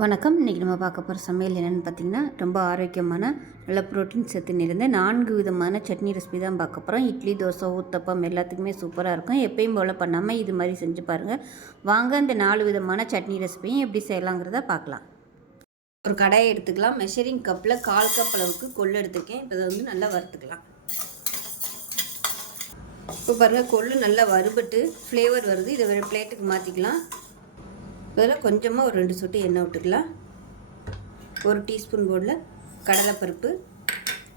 வணக்கம். இன்றைக்கி நம்ம பார்க்க போகிற சமையல் என்னென்னு பார்த்திங்கன்னா, ரொம்ப ஆரோக்கியமான நல்ல ப்ரோட்டீன் சத்து நிறைந்த 4 விதமான சட்னி ரெசிபி தான் பார்க்க போகிறோம். இட்லி, தோசை, ஊத்தப்பம் எல்லாத்துக்குமே சூப்பராக இருக்கும். எப்பயும் போல் பண்ணாமல் இது மாதிரி செஞ்சு பாருங்கள். வாங்க இந்த 4 விதமான சட்னி ரெசிபியும் எப்படி செய்யலாங்கிறத பார்க்கலாம். ஒரு கடாயை எடுத்துக்கலாம். மெஷரிங் கப்பில் 1/4 கப் அளவுக்கு கொள்ளு எடுத்துருக்கேன். இப்போ இதை நல்லா வறுத்துக்கலாம். இப்போ பாருங்கள், கொள்ளு நல்லா வறுபட்டு ஃப்ளேவர் வருது. இதை வேறு பிளேட்டுக்கு மாற்றிக்கலாம். இதில் கொஞ்சமாக ஒரு 2 சொட்டு எண்ணெய் விட்டுக்கலாம். 1 டீஸ்பூன் போல் கடலைப்பருப்பு,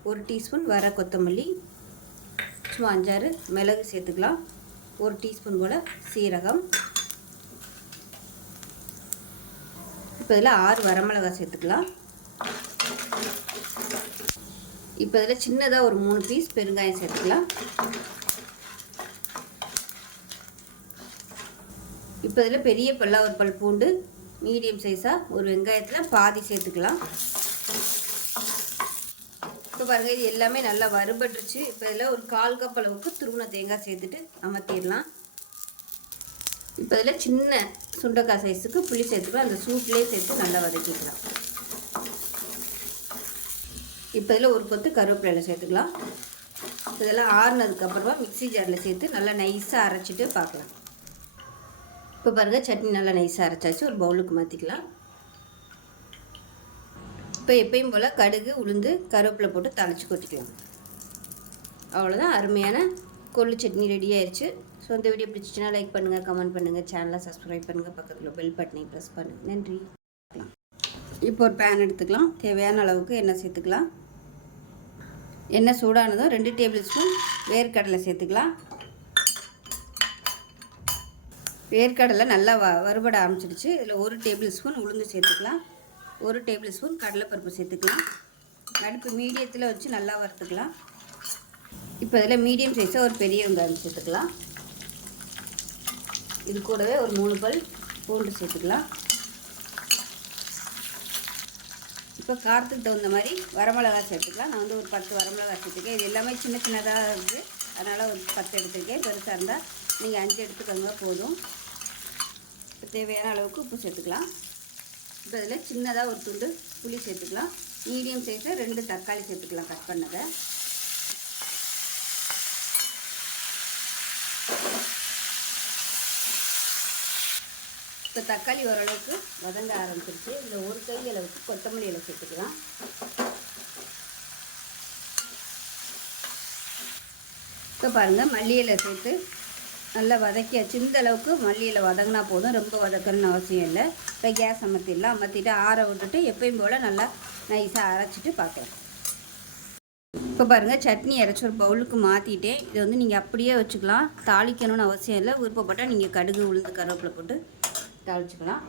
1 டீஸ்பூன் வர கொத்தமல்லி, சும்மா 5-6 மிளகு சேர்த்துக்கலாம். 1 டீஸ்பூன் போல் சீரகம். இப்போ இதில் 6 வரமிளகாய் சேர்த்துக்கலாம். இப்போ இதில் சின்னதாக ஒரு 3 பீஸ் பெருங்காயம் சேர்த்துக்கலாம். இப்போ இதில் பெரிய பல்லாக ஒரு பல் பூண்டு, மீடியம் சைஸாக ஒரு வெங்காயத்தில் பாதி சேர்த்துக்கலாம். இப்போ பாருங்கள், இது எல்லாமே நல்லா வறுபட்டுருச்சு. இப்போ இதில் ஒரு 1/4 கப் அளவுக்கு துருவின தேங்காய் சேர்த்துட்டு அமர்த்திடலாம். இப்போ இதில் சின்ன சுண்டைக்காய் சைஸுக்கு புளி சேர்த்துக்கலாம். அந்த சூப்லேயே சேர்த்து நல்லா வதக்கிக்கலாம். இப்போ இதில் ஒரு கொத்து கருவேப்பிலை சேர்த்துக்கலாம். இதெல்லாம் ஆறுனதுக்கப்புறமா மிக்ஸி ஜாரில் சேர்த்து நல்லா நைஸாக அரைச்சிட்டு பார்க்கலாம். இப்போ பாருங்கள், சட்னி நல்லா நைஸாக அரைச்சாச்சு. ஒரு பவுலுக்கு மாற்றிக்கலாம். இப்போ எப்பயும் போல் கடுகு, உளுந்து, கருவேப்பிலை போட்டு தாளித்து கொட்டிக்கலாம். அவ்வளோதான், அருமையான கொள்ளு சட்னி ரெடி ஆயிடுச்சு. ஸோ இந்த வீடியோ பிடிச்சிச்சின்னா லைக் பண்ணுங்கள், கமெண்ட் பண்ணுங்கள், சேனலை சப்ஸ்கிரைப் பண்ணுங்கள், பக்கத்தில் பெல் பட்டனை ப்ரெஸ் பண்ணுங்கள். நன்றி. இப்போ ஒரு பேன் எடுத்துக்கலாம். தேவையான அளவுக்கு எண்ணெய் சேர்த்துக்கலாம். எண்ணெய் சூடானதும் 2 டேபிள் ஸ்பூன் வேர்க்கடலை சேர்த்துக்கலாம். வேர்க்கடலை நல்லா வறுபட ஆரம்பிச்சிடுச்சு. இதில் 1 டேபிள் ஸ்பூன் உளுந்து சேர்த்துக்கலாம். 1 டேபிள் ஸ்பூன் கடலைப்பருப்பு சேர்த்துக்கலாம். அடுப்பு மீடியத்தில் வச்சு நல்லா வறுத்துக்கலாம். இப்போ இதில் மீடியம் சைஸாக ஒரு பெரிய வெங்காயம் சேர்த்துக்கலாம். இது கூடவே ஒரு 3 பல் பூண்டு சேர்த்துக்கலாம். இப்போ காரத்துக்கு தகுந்த மாதிரி வரமிளகாய் சேர்த்துக்கலாம். நான் ஒரு 10 வரமிளகாய் சேர்த்துக்கேன். இது எல்லாமே சின்ன சின்னதாக இருக்குது, அதனால் ஒரு 10 எடுத்துருக்கேன். பெருசாக இருந்தால் நீங்கள் 5 எடுத்துக்கோங்க போதும். இப்போ தேவையான அளவுக்கு உப்பு சேர்த்துக்கலாம். இப்போ இதில் சின்னதாக ஒரு துண்டு புளி சேர்த்துக்கலாம். மீடியம் சைஸில் 2 தக்காளி சேர்த்துக்கலாம், கட் பண்ணதை. இப்போ தக்காளி ஓரளவுக்கு வதங்க ஆரம்பிச்சிருச்சு. இதில் ஒரு கை அளவுக்கு கொத்தமல்லி இலை சேர்த்துக்கலாம். இப்போ பாருங்கள், மல்லி இலை சேர்த்து நல்லா வதக்கியாச்சு. இந்த அளவுக்கு மல்லி இலை வதங்கினா போதும், ரொம்ப வதக்கணும்னு அவசியம் இல்லை. இப்போ கேஸ் அமர்த்திடலாம். அமர்த்திட்டு ஆற விட்டுட்டு எப்பயும் போல் நல்லா நைஸாக அரைச்சிட்டு பார்க்கலாம். இப்போ பாருங்கள், சட்னி அரைச்சி ஒரு பவுலுக்கு மாற்றிட்டேன். இதை நீங்கள் அப்படியே வச்சுக்கலாம், தாளிக்கணும்னு அவசியம் இல்லை. விருப்பப்பட்டால் நீங்கள் கடுகு, உளுந்து, கருவேப்பிலை போட்டு தாளிச்சிக்கலாம்.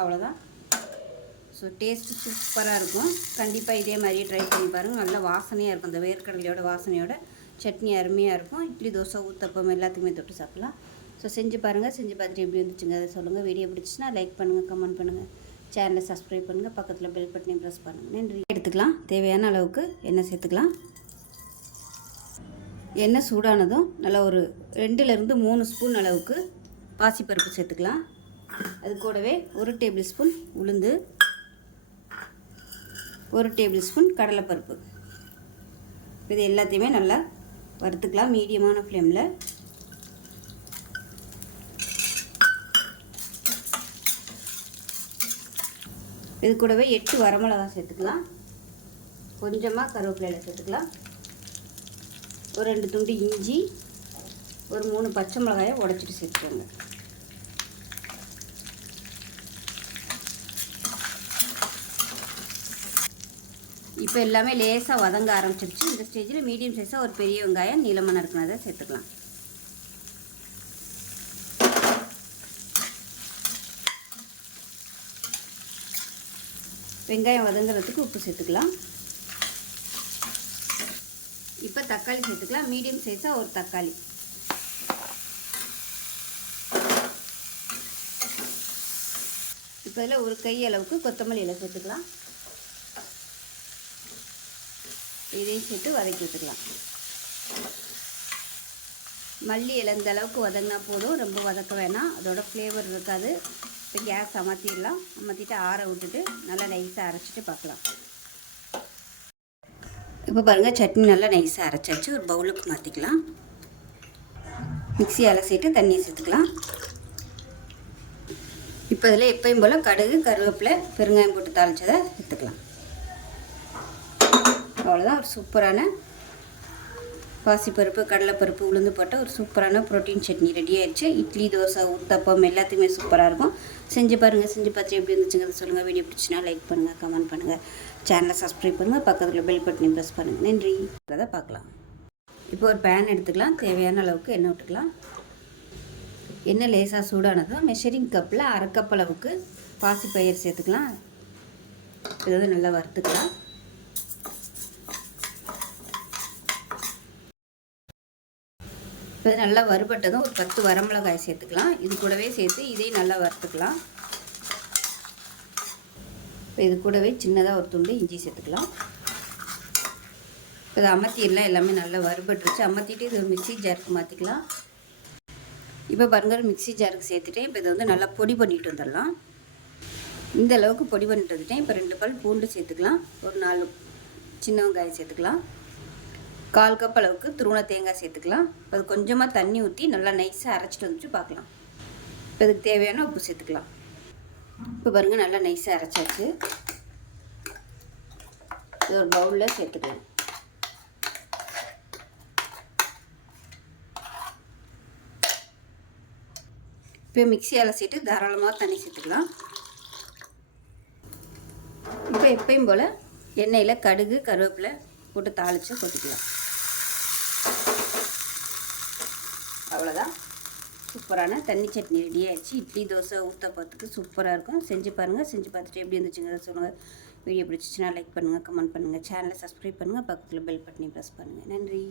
அவ்வளோதான். ஸோ டேஸ்ட்டு சூப்பராக இருக்கும். கண்டிப்பாக இதே மாதிரியே ட்ரை பண்ணி பாருங்கள். நல்லா வாசனையாக இருக்கும். அந்த வேர்க்கடலையோட வாசனையோட சட்னி அருமையாக இருக்கும். இட்லி, தோசை, ஊத்தப்பம் எல்லாத்துக்குமே தொட்டு சாப்பிட்லாம். ஸோ செஞ்சு பாருங்கள். செஞ்சு பார்த்துட்டு எப்படி வந்துச்சுங்க அதை சொல்லுங்கள். வீடியோ பிடிச்சின்னா லைக் பண்ணுங்கள், கமெண்ட் பண்ணுங்கள், சேனலை சப்ஸ்கிரைப் பண்ணுங்கள், பக்கத்தில் பெல் பட்டனையும் ப்ரெஸ் பண்ணுங்கள். நன்றி. எடுத்துக்கலாம். தேவையான அளவுக்கு எண்ணெய் சேர்த்துக்கலாம். எண்ணெய் சூடானதும் நல்லா ஒரு 2லேருந்து 3 ஸ்பூன் அளவுக்கு பாசிப்பருப்பு சேர்த்துக்கலாம். அது கூடவே 1 டேபிள் ஸ்பூன் உளுந்து, 1 டேபிள் ஸ்பூன் கடலைப்பருப்பு. இது எல்லாத்தையுமே நல்லா வறுத்துக்கலாம் மீடியமான ஃப்ளேமில். இது கூடவே 8 வரமிளகாய் சேர்த்துக்கலாம். கொஞ்சமாக கருவேப்பிலை சேர்த்துக்கலாம். ஒரு 2 துண்டு இஞ்சி, ஒரு 3 பச்சை மிளகாயை உடைச்சிட்டு சேர்த்துக்கோங்க. இப்போ எல்லாமே லேசாக வதங்க ஆரம்பிச்சிருச்சு. இந்த ஸ்டேஜில் மீடியம் சைஸாக ஒரு பெரிய வெங்காயம் நீளமாக நறுக்குனதை சேர்த்துக்கலாம். வெங்காயம் வதங்குறதுக்கு உப்பு சேர்த்துக்கலாம். இப்போ தக்காளி சேர்த்துக்கலாம். மீடியம் சைஸாக ஒரு தக்காளி. இப்போ இதில் ஒரு கை அளவுக்கு கொத்தமல்லி இலை சேர்த்துக்கலாம். இதையும் சேர்த்து வதக்கி விட்டுக்கலாம். மல்லி இலை இந்த அளவுக்கு வதங்கினா போதும், ரொம்ப வதக்க வேணாம், அதோட ஃப்ளேவர் இருக்காது. இப்போ கேஸ் அமர்த்திடலாம். அமர்த்திட்டு ஆற விட்டுட்டு நல்லா நைஸாக அரைச்சிட்டு பார்க்கலாம். இப்போ பாருங்கள், சட்னி நல்லா நைஸாக அரைச்சாச்சு. ஒரு பவுலுக்கு மாற்றிக்கலாம். மிக்ஸி அலசிட்டு தண்ணியை சேர்த்துக்கலாம். இப்போ இதில் எப்பயும் போல் கடுகு, கருவேப்பிலை, பெருங்காயம் போட்டு தாளிச்சதை சேர்த்துக்கலாம். அவ்வளோதான், ஒரு சூப்பரான பாசிப்பருப்பு, கடலைப்பருப்பு, உளுந்து போட்ட ஒரு சூப்பரான ப்ரோட்டீன் சட்னி ரெடி ஆயிடுச்சு. இட்லி, தோசை, ஊத்தப்பம் எல்லாத்துக்குமே சூப்பராக இருக்கும். செஞ்சு பாருங்கள். செஞ்சு பார்த்து எப்படி இருந்துச்சுங்கிறத சொல்லுங்கள். வீடியோ பிடிச்சினா லைக் பண்ணுங்கள், கமெண்ட் பண்ணுங்கள், சேனலை சப்ஸ்கிரைப் பண்ணுங்கள், பக்கத்தில் பெல் பட்டனை ப்ரெஸ் பண்ணுங்கள். நன்றி. அதை பார்க்கலாம். இப்போ ஒரு பேன் எடுத்துக்கலாம். தேவையான அளவுக்கு எண்ணெய் விட்டுக்கலாம். எண்ணெய் லேசாக சூடானதும் மெஷரிங் கப்பில் 1/2 கப் அளவுக்கு பாசிப்பயிறு சேர்த்துக்கலாம். இது வந்து நல்லா வறுத்துக்கலாம். இப்போ நல்லா வறுபட்டதும் ஒரு 10 வரமிளகாய் சேர்த்துக்கலாம். இது கூடவே சேர்த்து இதையும் நல்லா வறுத்துக்கலாம். இப்போ இது கூடவே சின்னதாக ஒரு துண்டு இஞ்சி சேர்த்துக்கலாம். இப்போ இதை அமர்த்திடலாம். எல்லாமே நல்லா வறுபட்டுருச்சு. அமர்த்திட்டு இது மிக்ஸி ஜாருக்கு மாற்றிக்கலாம். இப்போ பாருங்கள், மிக்ஸி ஜாருக்கு சேர்த்துட்டேன். இப்போ இதை வந்து நல்லா பொடி பண்ணிட்டு வந்துடலாம். இந்த அளவுக்கு பொடி பண்ணிட்டு வந்துட்டேன். இப்போ 2 பல் பூண்டு சேர்த்துக்கலாம். ஒரு 4 சின்ன வெங்காயம் சேர்த்துக்கலாம். 1/4 கப் அளவுக்கு துருவன தேங்காய் சேர்த்துக்கலாம். இப்போ அது கொஞ்சமாக தண்ணி ஊற்றி நல்லா நைஸாக அரைச்சிட்டு வந்துட்டு பார்க்கலாம். இப்போ இதுக்கு தேவையான உப்பு சேர்த்துக்கலாம். இப்போ பாருங்கள், நல்லா நைஸாக அரைச்சாச்சு. இது ஒரு பவுலில் சேர்த்துக்கலாம். இப்போ மிக்ஸி அலசிட்டு தாராளமாக தண்ணி சேர்த்துக்கலாம். இப்போ எப்பயும் போல் எண்ணெயில் கடுகு, கருவேப்பிலை போட்டு தாளித்து கொட்டிக்கலாம். அவ்வளோதான், சூப்பரான தண்ணி சட்னி ரெடி ஆகிடுச்சு. இட்லி, தோசை, ஊத்தப்பத்துக்கு சூப்பராக இருக்கும். செஞ்சு பாருங்கள். செஞ்சு பார்த்துட்டு எப்படி இருந்துச்சுங்கிறத சொல்லுங்கள். வீடியோ பிடிச்சிச்சின்னா லைக் பண்ணுங்கள், கமெண்ட் பண்ணுங்கள், சேனலை சப்ஸ்கிரைப் பண்ணுங்கள், பக்கத்தில் பெல் பட்டனை ப்ரெஸ் பண்ணுங்கள். நன்றி.